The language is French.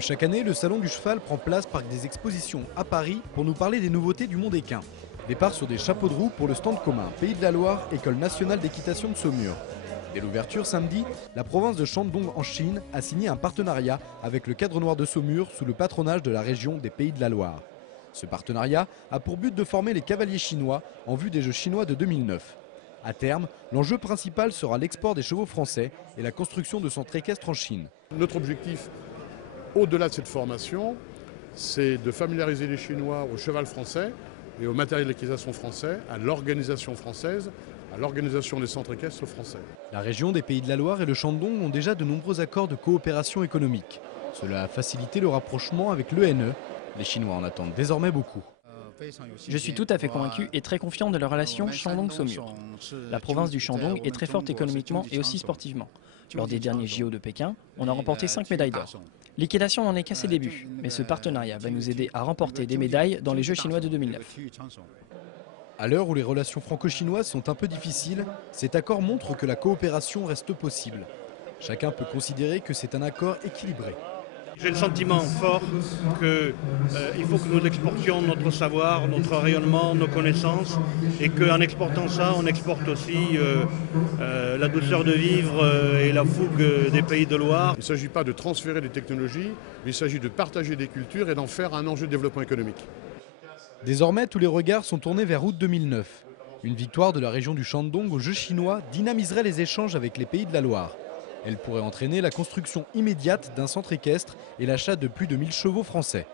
Chaque année, le Salon du Cheval prend place par des expositions à Paris pour nous parler des nouveautés du monde équin. Départ sur des chapeaux de roue pour le stand commun Pays de la Loire, École nationale d'équitation de Saumur. Dès l'ouverture samedi, la province de Shandong en Chine a signé un partenariat avec le Cadre Noir de Saumur sous le patronage de la région des Pays de la Loire. Ce partenariat a pour but de former les cavaliers chinois en vue des Jeux chinois de 2009. À terme, l'enjeu principal sera l'export des chevaux français et la construction de centres équestres en Chine. Notre objectif, au-delà de cette formation, c'est de familiariser les Chinois au cheval français et au matériel d'équitation français, à l'organisation française, à l'organisation des centres équestres français. La région des Pays de la Loire et le Shandong ont déjà de nombreux accords de coopération économique. Cela a facilité le rapprochement avec l'ENE. Les Chinois en attendent désormais beaucoup. Je suis tout à fait convaincu et très confiant de la relation Shandong-Saumur. La province du Shandong est très forte économiquement et aussi sportivement. Lors des derniers JO de Pékin, on a remporté 5 médailles d'or. L'équitation n'en est qu'à ses débuts, mais ce partenariat va nous aider à remporter des médailles dans les Jeux chinois de 2009. À l'heure où les relations franco-chinoises sont un peu difficiles, cet accord montre que la coopération reste possible. Chacun peut considérer que c'est un accord équilibré. J'ai le sentiment fort qu'il faut que nous exportions notre savoir, notre rayonnement, nos connaissances, et qu'en exportant ça, on exporte aussi la douceur de vivre et la fougue des Pays de Loire. Il ne s'agit pas de transférer des technologies, mais il s'agit de partager des cultures et d'en faire un enjeu de développement économique. Désormais, tous les regards sont tournés vers août 2009. Une victoire de la région du Shandong aux Jeux chinois dynamiserait les échanges avec les Pays de la Loire. Elle pourrait entraîner la construction immédiate d'un centre équestre et l'achat de plus de 1000 chevaux français.